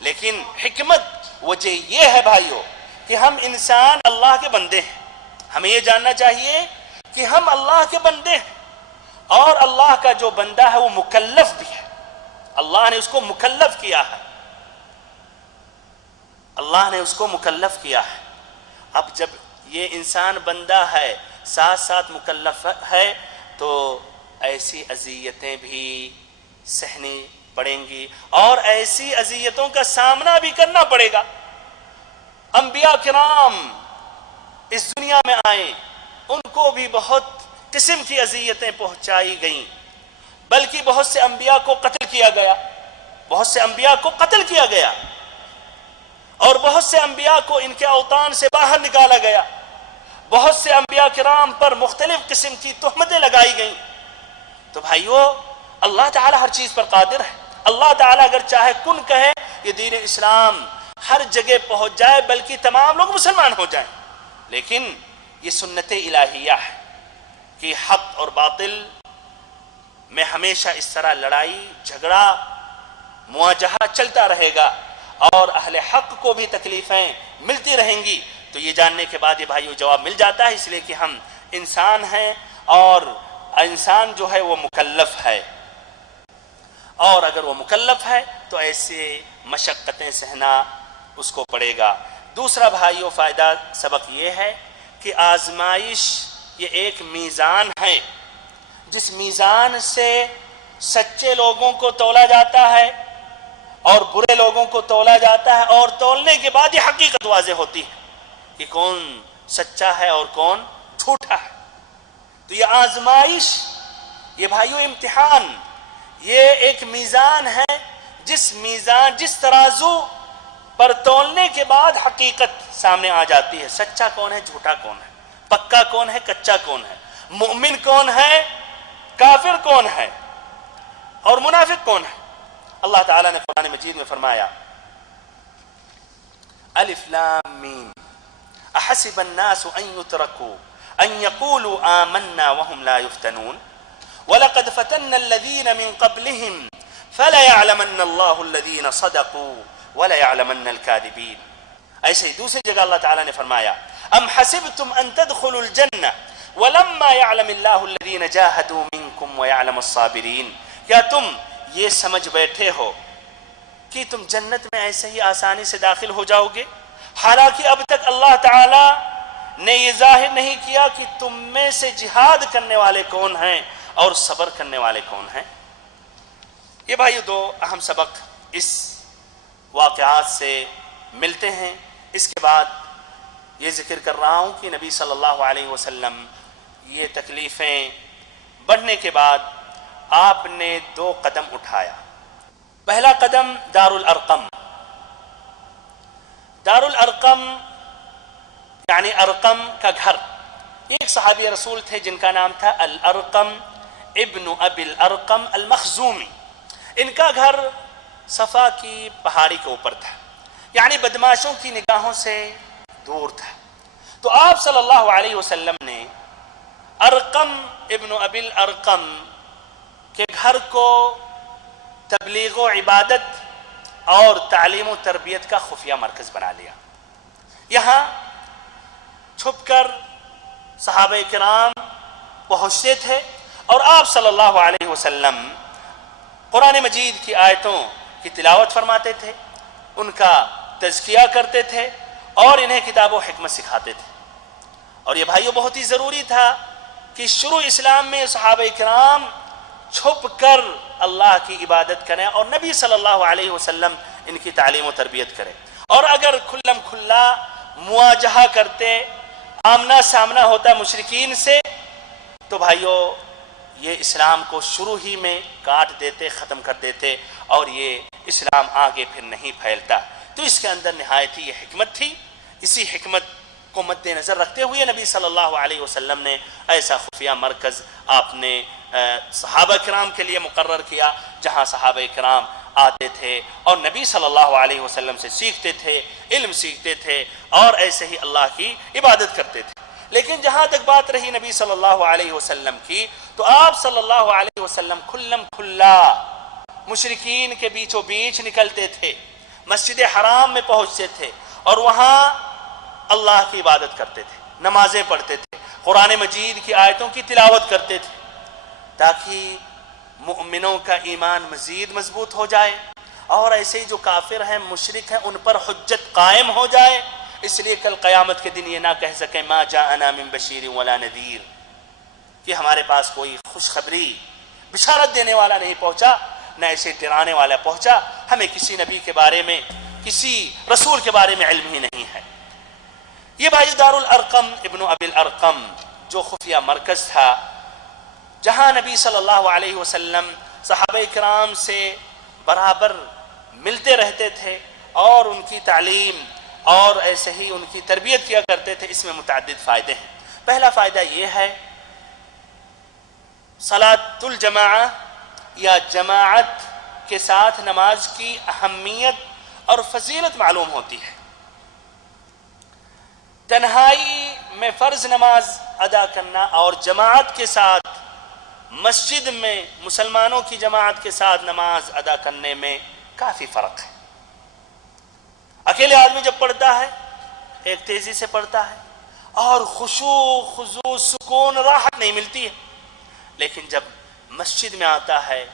لیکن حکمت وجہ یہ ہے بھائیو کہ ہم انسان اللہ کے بندے ہیں، ہمیں یہ جاننا چاہیے کہ ہم اللہ کے بندے ہیں، اور اللہ کا جو بندہ ہے وہ مکلف بھی ہے، اللہ نے اس کو مکلف کیا ہے، اللہ نے اس کو مکلف کیا ہے۔ اب جب یہ انسان بندہ ہے ساتھ ساتھ مکلف ہے تو ایسی اذیتیں بھی سہنی پڑیں گی، اور ایسی اذیتوں کا سامنا بھی کرنا پڑے گا۔ انبیاء کرام اس دنیا میں آئے، ان کو بھی بہت قسم کی اذیتیں پہنچائی گئیں، بلکہ بہت سے انبیاء کو قتل کیا گیا، بہت سے انبیاء کو قتل کیا گیا، اور بہت سے انبیاء کو ان کے اوطان سے باہر نکالا گیا، بہت سے انبیاء کرام پر مختلف قسم کی تہمتیں لگائی گئیں۔ تو بھائیو، اللہ تعالیٰ ہر چیز پر قادر ہے، اللہ تعالیٰ اگر چاہے کن کہے یہ دین اسلام ہر جگہ پہنچ جائے، بلکہ تمام لوگ مسلمان ہو جائیں، لیکن یہ سنت الہیہ ہے کہ حق اور باطل میں ہمیشہ اس طرح لڑائی جھگڑا مواجہہ چلتا رہے گا، اور اہل حق کو بھی تکلیفیں ملتی رہیں گی۔ تو یہ جاننے کے بعد یہ بھائیو جواب مل جاتا ہے، اس لیے کہ ہم انسان ہیں، اور انسان جو ہے وہ مکلف ہے، اور اگر وہ مکلف ہے تو ایسے مشقتیں سہنا اس کو پڑے گا۔ دوسرا بھائیو فائدہ سبق یہ ہے کہ آزمائش یہ ایک میزان ہے، جس میزان سے سچے لوگوں کو تولا جاتا ہے اور برے لوگوں کو تولا جاتا ہے، اور تولنے کے بعد یہ حقیقت واضح ہوتی ہے کہ کون سچا ہے اور کون جھوٹا ہے۔ تو یہ آزمائش، یہ بھائیو امتحان، یہ ایک میزان ہے، جس ترازو پر تولنے کے بعد حقیقت سامنے آ جاتی ہے، سچا کون ہے، جھوٹا کون ہے، پکا کون ہے، کچا کون ہے، مؤمن کون ہے، کافر کون ہے، اور منافق کون ہے۔ اللہ تعالیٰ نے قرآن مجید میں فرمایا، الف لام میم احسب الناس ان يتركوا ان يقولوا آمنا وهم لا يفتنون وَلَقَدْ فَتَنَّ الَّذِينَ مِن قَبْلِهِمْ فَلَيَعْلَمَنَّ اللَّهُ الَّذِينَ صَدَقُوا وَلَيَعْلَمَنَّ الْكَاذِبِينَ۔ ایسے ہی دوسری جگہ اللہ تعالیٰ نے فرمایا، ام حسبتم ان تدخلوا الجنہ ولما يعلم اللہ الذین جاہدوا منکم ويعلم الصابرین۔ کیا تم یہ سمجھ بیٹھے ہو کہ تم جنت میں ایسے ہی آسانی سے داخل ہو جاؤ گے، حالانکہ اب تک اللہ تعالیٰ نے یہ ظاہر نہیں کیا کہ تم میں سے جہاد کرنے والے کون ہیں اور صبر کرنے والے کون ہیں۔ یہ بھائیو دو اہم سبق اس واقعات سے ملتے ہیں۔ اس کے بعد یہ ذکر کر رہا ہوں کہ نبی صلی اللہ علیہ وسلم یہ تکلیفیں بڑھنے کے بعد آپ نے 2 قدم اٹھایا۔ پہلا قدم دار الارقم، دار الارقم یعنی ارقم کا گھر۔ ایک صحابی رسول تھے جن کا نام تھا الارقم ابن ابی الارقم المخزومی۔ ان کا گھر صفا کی پہاڑی کے اوپر تھا، یعنی بدماشوں کی نگاہوں سے دور تھا۔ تو آپ صلی اللہ علیہ وسلم نے ارقم ابن ابی الارقم کے گھر کو تبلیغ و عبادت اور تعلیم و تربیت کا خفیہ مرکز بنا لیا۔ یہاں چھپ کر صحابہ کرام پہنچتے تھے اور آپ صلی اللہ علیہ وسلم قرآن مجید کی آیتوں کی تلاوت فرماتے تھے، ان کا تزکیہ کرتے تھے، اور انہیں کتاب و حکمت سکھاتے تھے. اور یہ بھائیوں بہت ہی ضروری تھا کہ شروع اسلام میں صحابہ کرام چھپ کر اللہ کی عبادت کریں اور نبی صلی اللہ علیہ وسلم ان کی تعلیم و تربیت کریں. اور اگر کھلم کھلا مواجہہ کرتے، آمنا سامنا ہوتا مشرکین سے، تو بھائیوں یہ اسلام کو شروع ہی میں کاٹ دیتے، ختم کر دیتے، اور یہ اسلام آگے پھر نہیں پھیلتا. تو اس کے اندر نہایت ہی یہ حکمت تھی. اسی حکمت کو مد نظر رکھتے ہوئے نبی صلی اللہ علیہ وسلم نے ایسا خفیہ مرکز آپ نے صحابہ کرام کے لیے مقرر کیا، جہاں صحابہ کرام آتے تھے اور نبی صلی اللہ علیہ وسلم سے سیکھتے تھے، علم سیکھتے تھے، اور ایسے ہی اللہ کی عبادت کرتے تھے. لیکن جہاں تک بات رہی نبی صلی اللہ علیہ وسلم کی، تو آپ صلی اللہ علیہ وسلم کھلم کھلا مشرکین کے بیچوں بیچ نکلتے تھے، مسجد حرام میں پہنچتے تھے اور وہاں اللہ کی عبادت کرتے تھے، نمازیں پڑھتے تھے، قرآن مجید کی آیتوں کی تلاوت کرتے تھے، تاکہ مؤمنوں کا ایمان مزید مضبوط ہو جائے اور ایسے ہی جو کافر ہیں، مشرک ہیں، ان پر حجت قائم ہو جائے. اس لیے کل قیامت کے دن یہ نہ کہہ سکیں ما جاءنا من بشیر ولا نذیر، کہ ہمارے پاس کوئی خوشخبری بشارت دینے والا نہیں پہنچا، نہ ایسے ڈرانے والا پہنچا. ہمیں کسی نبی کے بارے میں، کسی رسول کے بارے میں علم ہی نہیں ہے. یہ بھائی دار الارقم ابن ابی الارقم جو خفیہ مرکز تھا، جہاں نبی صلی اللہ علیہ وسلم صحابہ کرام سے برابر ملتے رہتے تھے اور ان کی تعلیم اور ایسے ہی ان کی تربیت کیا کرتے تھے، اس میں متعدد فائدے ہیں. پہلا فائدہ یہ ہے، صلاۃ الجماعہ یا جماعت کے ساتھ نماز کی اہمیت اور فضیلت معلوم ہوتی ہے. تنہائی میں فرض نماز ادا کرنا اور جماعت کے ساتھ مسجد میں مسلمانوں کی جماعت کے ساتھ نماز ادا کرنے میں کافی فرق ہے. اکیلے آدمی جب پڑھتا ہے ایک تیزی سے پڑھتا ہے اور خشوع خضوع سکون راحت نہیں ملتی ہے، لیکن جب مسجد میں آتا ہے،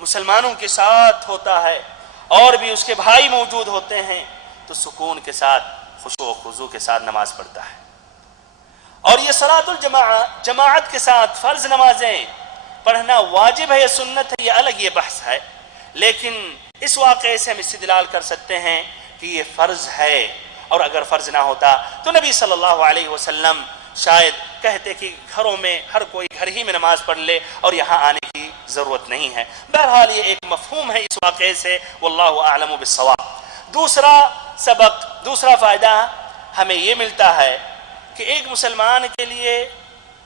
مسلمانوں کے ساتھ ہوتا ہے اور بھی اس کے بھائی موجود ہوتے ہیں، تو سکون کے ساتھ خشوع و خضوع کے ساتھ نماز پڑھتا ہے. اور یہ صلاۃ الجماعہ، جماعت کے ساتھ فرض نمازیں پڑھنا واجب ہے یا سنت ہے، یہ الگ یہ بحث ہے. لیکن اس واقعے سے ہم استدلال کر سکتے ہیں کہ یہ فرض ہے، اور اگر فرض نہ ہوتا تو نبی صلی اللہ علیہ وسلم شاید کہتے کہ گھروں میں ہر کوئی گھر ہی میں نماز پڑھ لے اور یہاں آنے کی ضرورت نہیں ہے. بہرحال یہ ایک مفہوم ہے اس واقعے سے، واللہ اعلم بالصواب. دوسرا سبق، دوسرا فائدہ ہمیں یہ ملتا ہے کہ ایک مسلمان کے لیے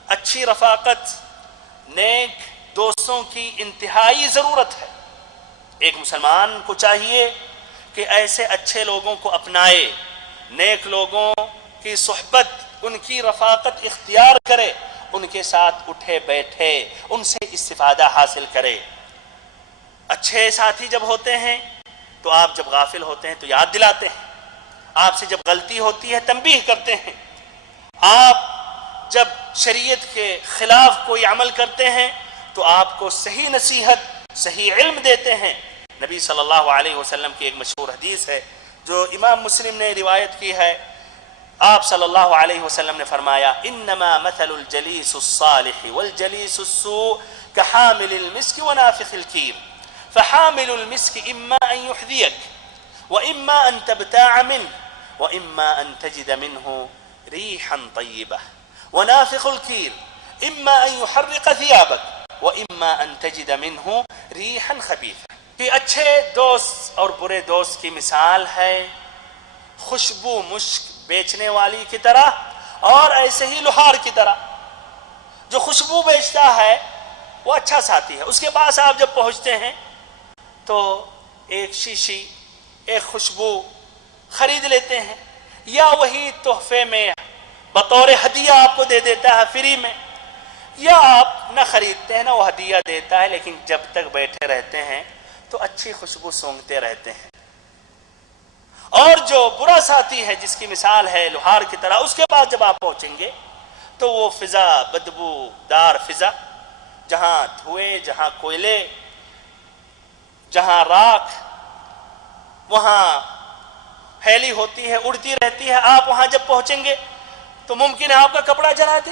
اچھی رفاقت، نیک دوستوں کی انتہائی ضرورت ہے. ایک مسلمان کو چاہیے کہ ایسے اچھے لوگوں کو اپنائے، نیک لوگوں کی صحبت، ان کی رفاقت اختیار کرے، ان کے ساتھ اٹھے بیٹھے، ان سے استفادہ حاصل کرے. اچھے ساتھی جب ہوتے ہیں تو آپ جب غافل ہوتے ہیں تو یاد دلاتے ہیں، آپ سے جب غلطی ہوتی ہے تنبیہ کرتے ہیں، آپ جب شریعت کے خلاف کوئی عمل کرتے ہیں تو آپ کو صحیح نصیحت، صحیح علم دیتے ہیں. نبی صلی اللہ علیہ وسلم کی ایک مشہور حدیث ہے جو امام مسلم نے روایت کی ہے. آپ صلی اللہ علیہ وسلم نے فرمایا انما مثل الجلیس الصالح والجلیس السوء كحامل المسك ونافخ الكير فحامل المسك اما ان يحذيك واما ان تبتاع منه واما ان تجد منه ريحا طيبة ونافخ الكير اما ان يحرق ثيابك واما ان تجد منه ريحا خبيثة. کہ اچھے دوست اور برے دوست کی مثال ہے خوشبو مشک بیچنے والی کی طرح اور ایسے ہی لوہار کی طرح. جو خوشبو بیچتا ہے وہ اچھا ساتھی ہے، اس کے پاس آپ جب پہنچتے ہیں تو ایک شیشی، ایک خوشبو خرید لیتے ہیں، یا وہی تحفے میں بطور ہدیہ آپ کو دے دیتا ہے فری میں، یا آپ نہ خریدتے ہیں نہ وہ ہدیہ دیتا ہے، لیکن جب تک بیٹھے رہتے ہیں تو اچھی خوشبو سونگتے رہتے ہیں. اور جو برا ساتھی ہے جس کی مثال ہے لوہار کی طرح، اس کے پاس جب آپ پہنچیں گے تو وہ فضا، بدبو دار فضا، جہاں دھوئے، جہاں کوئلے، جہاں راکھ، وہاں پھیلی ہوتی ہے، اڑتی رہتی ہے، آپ وہاں جب پہنچیں گے تو ممکن ہے آپ کا کپڑا جلا دے،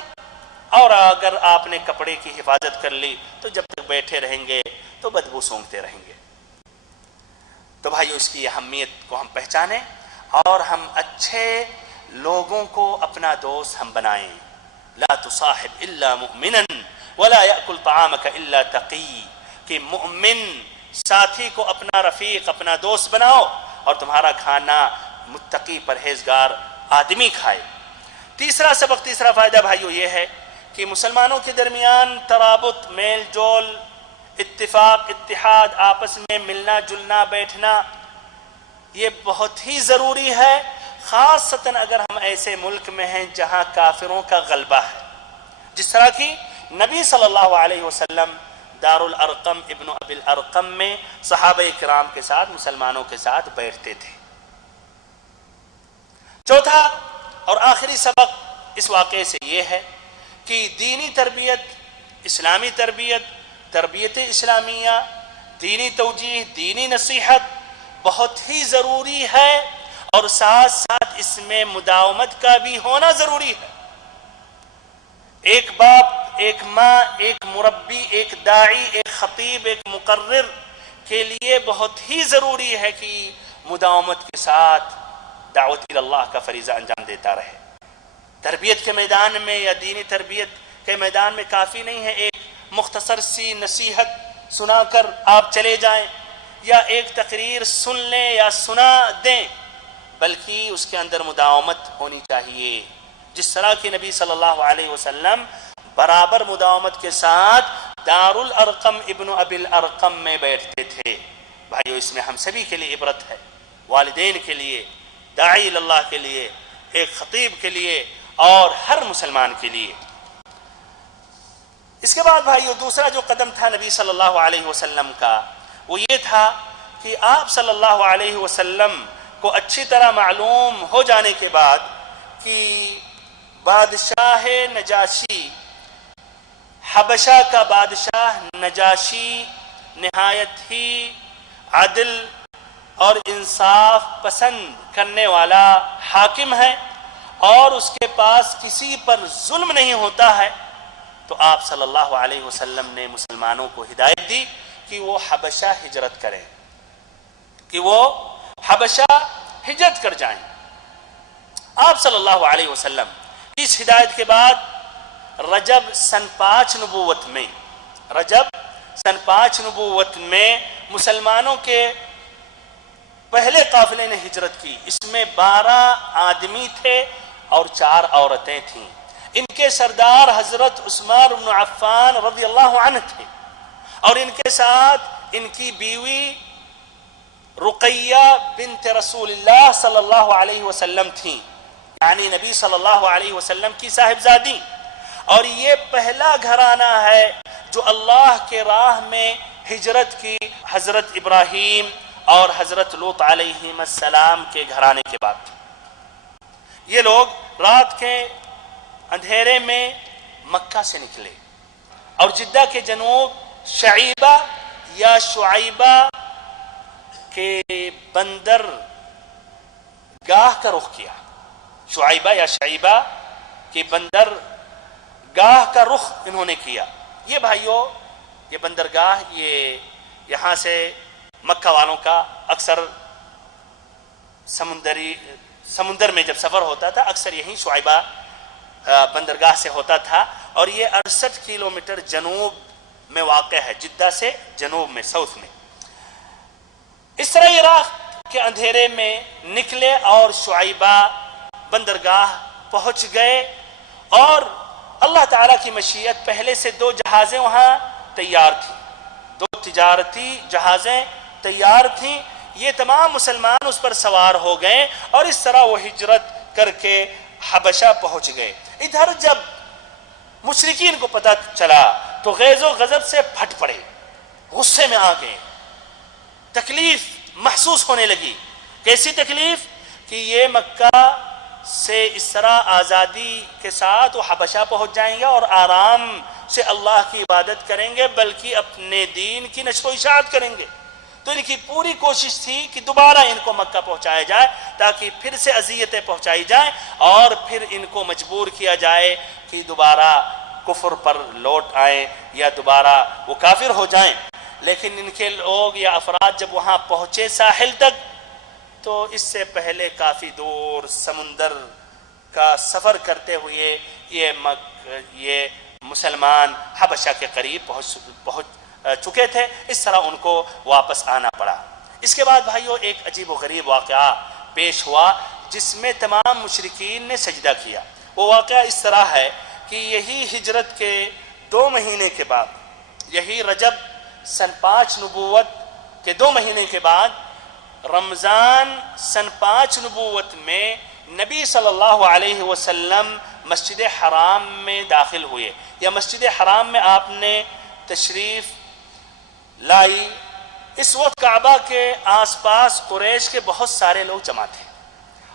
اور اگر آپ نے کپڑے کی حفاظت کر لی تو جب تک بیٹھے رہیں گے تو بدبو سونگتے رہیں گے۔ تو بھائیو اس کی اہمیت کو ہم پہچانیں اور ہم اچھے لوگوں کو اپنا دوست ہم بنائیں۔ لا تصاحب الا مؤمنا ولا یأکل طعامک الا تقی، کہ مؤمن ساتھی کو اپنا رفیق، اپنا دوست بناؤ اور تمہارا کھانا متقی پرہیزگار آدمی کھائے۔ تیسرا سبق، تیسرا فائدہ بھائیو یہ ہے کہ مسلمانوں کے درمیان ترابط، میل جول، اتفاق، اتحاد، آپس میں ملنا جلنا بیٹھنا، یہ بہت ہی ضروری ہے، خاصتاً اگر ہم ایسے ملک میں ہیں جہاں کافروں کا غلبہ ہے، جس طرح کی نبی صلی اللہ علیہ وسلم دار الارقم ابن ابی الارقم میں صحابہ کرام کے ساتھ، مسلمانوں کے ساتھ بیٹھتے تھے۔ چوتھا اور آخری سبق اس واقعے سے یہ ہے کہ دینی تربیت، اسلامی تربیت، تربیت اسلامیہ، دینی توجیہ، دینی نصیحت بہت ہی ضروری ہے، اور ساتھ ساتھ اس میں مداومت کا بھی ہونا ضروری ہے۔ ایک باپ، ایک ماں، ایک مربی، ایک داعی، ایک خطیب، ایک مقرر کے لیے بہت ہی ضروری ہے کہ مداومت کے ساتھ دعوت اللہ کا فریضہ انجام دیتا رہے۔ تربیت کے میدان میں یا دینی تربیت کے میدان میں کافی نہیں ہے ایک مختصر سی نصیحت سنا کر آپ چلے جائیں، یا ایک تقریر سن لیں یا سنا دیں، بلکہ اس کے اندر مداومت ہونی چاہیے، جس طرح کہ نبی صلی اللہ علیہ وسلم برابر مداومت کے ساتھ دار الارقم ابن ابی الارقم میں بیٹھتے تھے۔ بھائیو اس میں ہم سبھی کے لیے عبرت ہے، والدین کے لیے، داعی اللہ کے لیے، ایک خطیب کے لیے، اور ہر مسلمان کے لیے۔ اس کے بعد بھائیو دوسرا جو قدم تھا نبی صلی اللہ علیہ وسلم کا، وہ یہ تھا کہ آپ صلی اللہ علیہ وسلم کو اچھی طرح معلوم ہو جانے کے بعد کہ بادشاہ نجاشی، حبشہ کا بادشاہ نجاشی نہایت ہی عدل اور انصاف پسند کرنے والا حاکم ہے، اور اس کے پاس کسی پر ظلم نہیں ہوتا ہے، تو آپ صلی اللہ علیہ وسلم نے مسلمانوں کو ہدایت دی کہ وہ حبشہ ہجرت کریں، کہ وہ حبشہ ہجرت کر جائیں۔ آپ صلی اللہ علیہ وسلم اس ہدایت کے بعد رجب سن 5 نبوت میں، رجب سن 5 نبوت میں مسلمانوں کے پہلے قافلے نے ہجرت کی۔ اس میں 12 آدمی تھے اور 4 عورتیں تھیں۔ ان کے سردار حضرت عثمان بن عفان رضی اللہ عنہ تھے، اور ان کے ساتھ ان کی بیوی رقیہ بنت رسول اللہ صلی اللہ علیہ وسلم تھیں، یعنی نبی صلی اللہ علیہ وسلم کی صاحبزادی۔ اور یہ پہلا گھرانہ ہے جو اللہ کے راہ میں ہجرت کی، حضرت ابراہیم اور حضرت لوط علیہ السلام کے گھرانے کے بعد۔ یہ لوگ رات کے اندھیرے میں مکہ سے نکلے اور جدہ کے جنوب شعیبہ یا شعیبہ کے بندر گاہ کا رخ کیا۔ شعیبہ یا شعیبہ کے بندر گاہ کا رخ انہوں نے کیا۔ یہ بھائیو، یہ بندرگاہ یہ یہاں سے مکہ والوں کا اکثر سمندر میں جب سفر ہوتا تھا اکثر یہیں شعیبہ بندرگاہ سے ہوتا تھا، اور یہ 68 کلومیٹر جنوب میں واقع ہے، جدہ سے جنوب میں، ساؤتھ میں۔ اس طرح یہ رات کے اندھیرے میں نکلے اور شعیبہ بندرگاہ پہنچ گئے، اور اللہ تعالیٰ کی مشیت پہلے سے 2 جہازیں وہاں تیار تھیں، 2 تجارتی جہازیں تیار تھیں۔ یہ تمام مسلمان اس پر سوار ہو گئے اور اس طرح وہ ہجرت کر کے حبشہ پہنچ گئے۔ ادھر جب مشرکین کو پتہ چلا تو غیظ و غضب سے پھٹ پڑے، غصے میں آ گئے، تکلیف محسوس ہونے لگی۔ کیسی تکلیف؟ کہ یہ مکہ سے اس طرح آزادی کے ساتھ وہ حبشہ پہنچ جائیں گے اور آرام سے اللہ کی عبادت کریں گے، بلکہ اپنے دین کی نشر و اشاعت کریں گے۔ تو ان کی پوری کوشش تھی کہ دوبارہ ان کو مکہ پہنچایا جائے تاکہ پھر سے اذیتیں پہنچائی جائیں اور پھر ان کو مجبور کیا جائے کہ دوبارہ کفر پر لوٹ آئیں یا دوبارہ وہ کافر ہو جائیں. لیکن ان کے لوگ یا افراد جب وہاں پہنچے ساحل تک تو اس سے پہلے کافی دور سمندر کا سفر کرتے ہوئے یہ مسلمان حبشہ کے قریب پہنچ چکے تھے. اس طرح ان کو واپس آنا پڑا. اس کے بعد بھائیو ایک عجیب و غریب واقعہ پیش ہوا جس میں تمام مشرکین نے سجدہ کیا. وہ واقعہ اس طرح ہے کہ یہی ہجرت کے 2 مہینے کے بعد، یہی رجب سن 5 نبوت کے 2 مہینے کے بعد، رمضان سن 5 نبوت میں نبی صلی اللہ علیہ وسلم مسجد حرام میں داخل ہوئے یا مسجد حرام میں آپ نے تشریف لائی. اس وقت کعبہ کے آس پاس قریش کے بہت سارے لوگ جمع تھے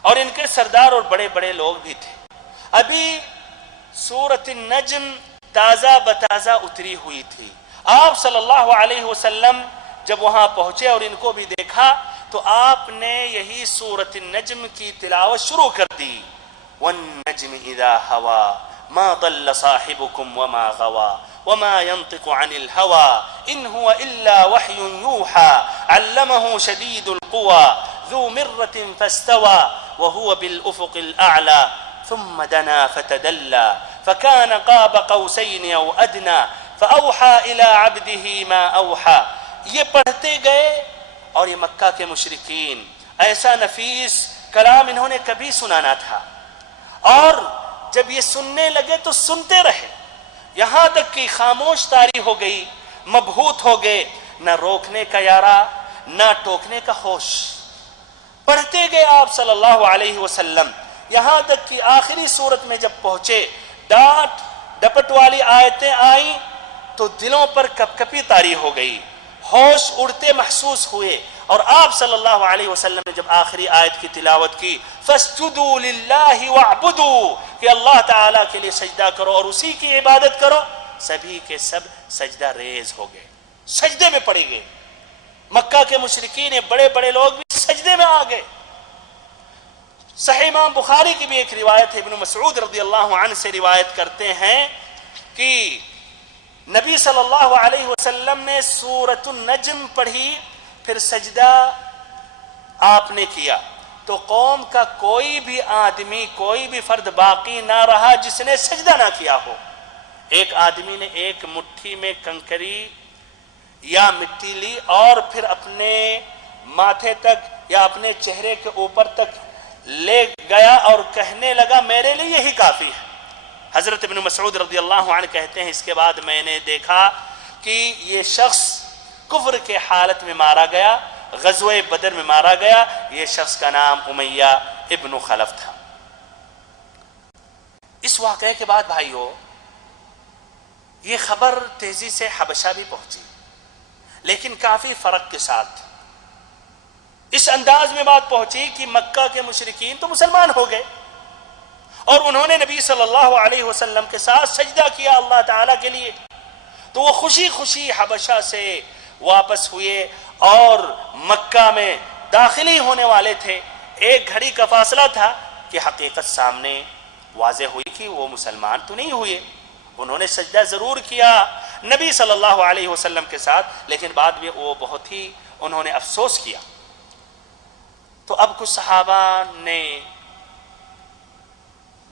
اور ان کے سردار اور بڑے بڑے لوگ بھی تھے. ابھی سورۃ النجم تازہ بتازہ اتری ہوئی تھی. آپ صلی اللہ علیہ وسلم جب وہاں پہنچے اور ان کو بھی دیکھا تو آپ نے یہی سورۃ النجم کی تلاوت شروع کر دی. والنجم اذا ہوا ما ضل صاحبكم وما غوا وما ينطق عن الهوى ان هو الا وحي يوحى علمه شديد القوى ذو مرة فاستوى وهو بالافق الاعلى ثم دنا فتدلى فكان قاب قوسين او ادنى فاوحى الى عبده ما اوحى. یہ پڑھتے گئے اور یہ مکہ کے مشرکین ایسا نفیس کلام انہوں نے کبھی سنا نہ تھا اور جب یہ سننے لگے تو سنتے رہے یہاں تک کہ خاموش طاری ہو گئی، مبہوت ہو گئے، نہ روکنے کا یارا نہ ٹوکنے کا ہوش. پڑھتے گئے آپ صلی اللہ علیہ وسلم یہاں تک کہ آخری صورت میں جب پہنچے، ڈانٹ ڈپٹ والی آیتیں آئیں تو دلوں پر کپ کپی طاری ہو گئی، ہوش اڑتے محسوس ہوئے. اور آپ صلی اللہ علیہ وسلم نے جب آخری آیت کی تلاوت کی فَاسْجُدُوا لِلَّهِ وَاعْبُدُوا کہ اللہ تعالیٰ کے لیے سجدہ کرو اور اسی کی عبادت کرو، سبھی کے سب سجدہ ریز ہو گئے، سجدے میں پڑ گئے. مکہ کے مشرکین بڑے بڑے لوگ بھی سجدے میں آ گئے. صحیح امام بخاری کی بھی ایک روایت ہے، ابن مسعود رضی اللہ عنہ سے روایت کرتے ہیں کہ نبی صلی اللہ علیہ وسلم نے سورۃ النجم پڑھی، پھر سجدہ آپ نے کیا تو قوم کا کوئی بھی آدمی، کوئی بھی فرد باقی نہ رہا جس نے سجدہ نہ کیا ہو. ایک آدمی نے ایک مٹھی میں کنکری یا مٹی لی اور پھر اپنے ماتھے تک یا اپنے چہرے کے اوپر تک لے گیا اور کہنے لگا میرے لیے یہی کافی ہے. حضرت ابن مسعود رضی اللہ عنہ کہتے ہیں اس کے بعد میں نے دیکھا کہ یہ شخص کفر کے حالت میں مارا گیا، غزوہ بدر میں مارا گیا. یہ شخص کا نام امیہ ابن خلف تھا. اس واقعے کے بعد بھائیو یہ خبر تیزی سے حبشہ بھی پہنچی، لیکن کافی فرق کے ساتھ. اس انداز میں بات پہنچی کہ مکہ کے مشرکین تو مسلمان ہو گئے اور انہوں نے نبی صلی اللہ علیہ وسلم کے ساتھ سجدہ کیا اللہ تعالیٰ کے لیے. تو وہ خوشی خوشی حبشہ سے واپس ہوئے اور مکہ میں داخلی ہونے والے تھے. ایک گھڑی کا فاصلہ تھا کہ حقیقت سامنے واضح ہوئی کہ وہ مسلمان تو نہیں ہوئے. انہوں نے سجدہ ضرور کیا نبی صلی اللہ علیہ وسلم کے ساتھ، لیکن بعد میں وہ بہت ہی انہوں نے افسوس کیا. تو اب کچھ صحابہ نے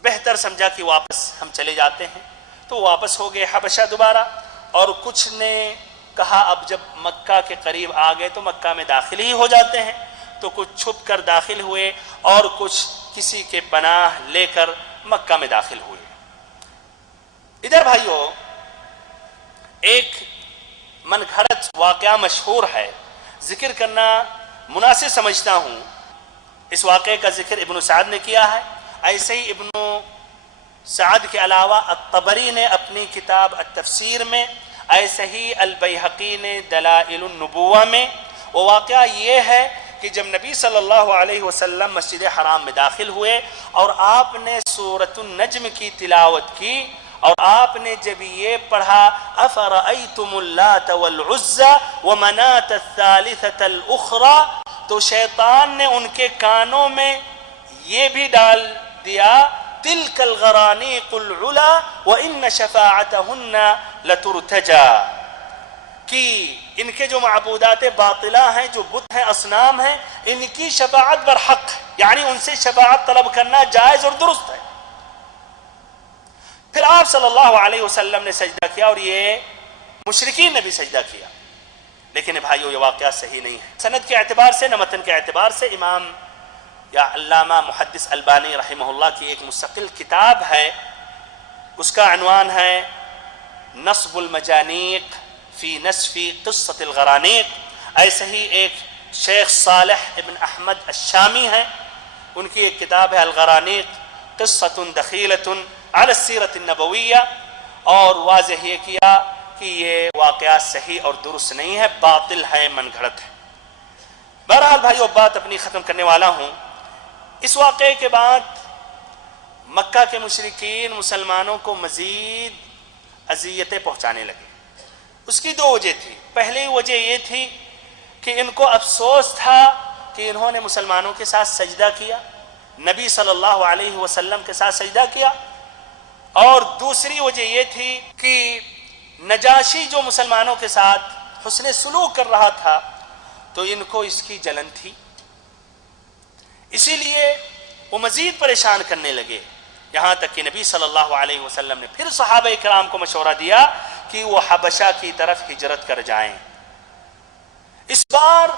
بہتر سمجھا کہ واپس ہم چلے جاتے ہیں، تو واپس ہو گئے حبشہ دوبارہ. اور کچھ نے کہا اب جب مکہ کے قریب آ گئے تو مکہ میں داخل ہی ہو جاتے ہیں، تو کچھ چھپ کر داخل ہوئے اور کچھ کسی کے پناہ لے کر مکہ میں داخل ہوئے. ادھر بھائیو ایک من گھڑت واقعہ مشہور ہے، ذکر کرنا مناسب سمجھتا ہوں. اس واقعے کا ذکر ابن سعد نے کیا ہے. ایسے ہی ابن سعد کے علاوہ الطبری نے اپنی کتاب التفسیر میں، ایسے ہی البیہقی نے دلائل النبوہ میں. وہ واقعہ یہ ہے کہ جب نبی صلی اللہ علیہ وسلم مسجد حرام میں داخل ہوئے اور آپ نے سورۃ النجم کی تلاوت کی اور آپ نے جب یہ پڑھا افرأیتم اللات والعزى ومناة الثالثة الاخرى، تو شیطان نے ان کے کانوں میں یہ بھی ڈال دیا تلک الغرانیق العلا وان شفاعتهن لترتجى، کہ ان کے جو معبودات باطلہ ہیں، جو بت ہیں، اصنام ہیں، ان کی شفاعت برحق، یعنی ان سے شفاعت طلب کرنا جائز اور درست ہے۔ پھر آپ صلی اللہ علیہ وسلم نے سجدہ کیا اور یہ مشرکین نے بھی سجدہ کیا، لیکن بھائیو یہ واقعہ صحیح نہیں ہے، سند کے اعتبار سے نہ متن کے اعتبار سے۔ امام یا علامہ محدث البانی رحمہ اللہ کی ایک مستقل کتاب ہے، اس کا عنوان ہے نصب المجانیق فی نصف قصة الغرانیق۔ ایسے ہی ایک شیخ صالح ابن احمد الشامی ہے، ان کی ایک کتاب ہے الغرانیق قصة دخیلة علی السیرۃ النبویہ، اور واضح یہ کیا کہ یہ واقعہ صحیح اور درست نہیں ہے، باطل ہے، من گھڑت ہے۔ بہرحال بھائیو، بات اپنی ختم کرنے والا ہوں۔ اس واقعے کے بعد مکہ کے مشرکین مسلمانوں کو مزید اذیتیں پہنچانے لگے۔ اس کی دو وجہ تھی۔ پہلی وجہ یہ تھی کہ ان کو افسوس تھا کہ انہوں نے مسلمانوں کے ساتھ سجدہ کیا، نبی صلی اللہ علیہ وسلم کے ساتھ سجدہ کیا، اور دوسری وجہ یہ تھی کہ نجاشی جو مسلمانوں کے ساتھ حسن سلوک کر رہا تھا تو ان کو اس کی جلن تھی، اسی لیے وہ مزید پریشان کرنے لگے، یہاں تک کہ نبی صلی اللہ علیہ وسلم نے پھر صحابہ کرام کو مشورہ دیا کہ وہ حبشہ کی طرف ہجرت کر جائیں۔ اس بار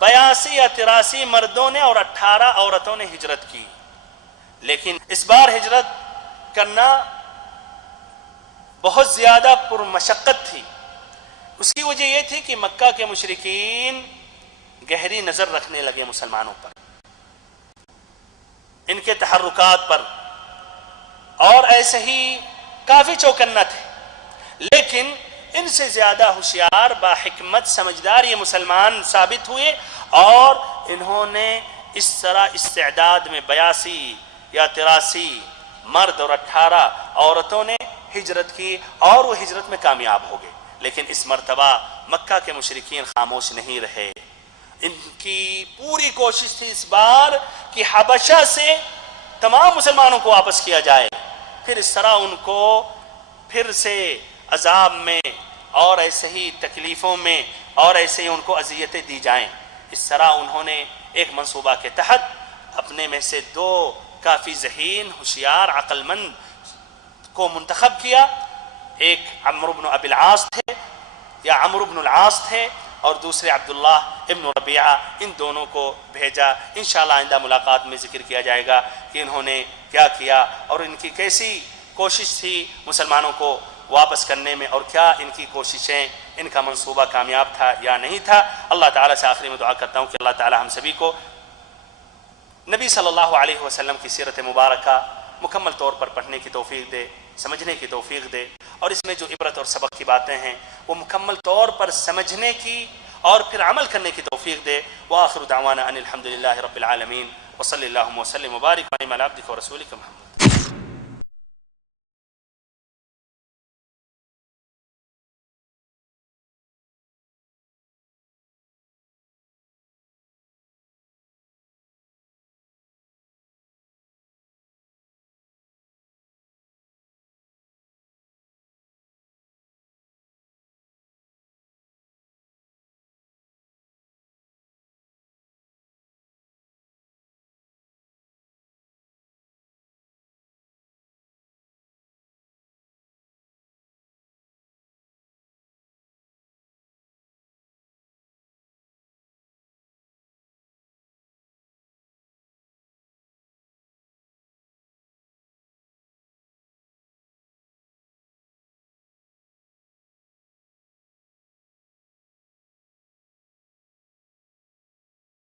82 یا 83 مردوں نے اور 18 عورتوں نے ہجرت کی، لیکن اس بار ہجرت کرنا بہت زیادہ پرمشقت تھی۔ اس کی وجہ یہ تھی کہ مکہ کے مشرکین گہری نظر رکھنے لگے مسلمانوں پر، ان کے تحرکات پر، اور ایسے ہی کافی چوکنا تھے، لیکن ان سے زیادہ ہوشیار، باحکمت، سمجھدار یہ مسلمان ثابت ہوئے، اور انہوں نے اس طرح استعداد میں 82 یا 83 مرد اور 18 عورتوں نے ہجرت کی، اور وہ ہجرت میں کامیاب ہو گئے۔ لیکن اس مرتبہ مکہ کے مشرکین خاموش نہیں رہے، ان کی پوری کوشش تھی اس بار کہ حبشہ سے تمام مسلمانوں کو واپس کیا جائے، پھر اس طرح ان کو پھر سے عذاب میں اور ایسے ہی تکلیفوں میں اور ایسے ہی ان کو اذیتیں دی جائیں۔ اس طرح انہوں نے ایک منصوبہ کے تحت اپنے میں سے 2 کافی ذہین، ہوشیار، عقل مند کو منتخب کیا، ایک عمرو بن ابی العاص تھے یا عمرو بن العاص تھے، اور دوسرے عبداللہ ابن ربیعہ، ان دونوں کو بھیجا۔ انشاءاللہ آئندہ ملاقات میں ذکر کیا جائے گا کہ انہوں نے کیا کیا اور ان کی کیسی کوشش تھی مسلمانوں کو واپس کرنے میں، اور کیا ان کی کوششیں، ان کا منصوبہ کامیاب تھا یا نہیں تھا۔ اللہ تعالیٰ سے آخری میں دعا کرتا ہوں کہ اللہ تعالیٰ ہم سبھی کو نبی صلی اللہ علیہ وسلم کی سیرت مبارکہ مکمل طور پر پڑھنے کی توفیق دے، سمجھنے کی توفیق دے، اور اس میں جو عبرت اور سبق کی باتیں ہیں وہ مکمل طور پر سمجھنے کی اور پھر عمل کرنے کی توفیق دے۔ وآخر دعوانا ان الحمدللہ رب العالمین، وصلی اللہ وسلم وبارک علی عبدک ورسولک محمد۔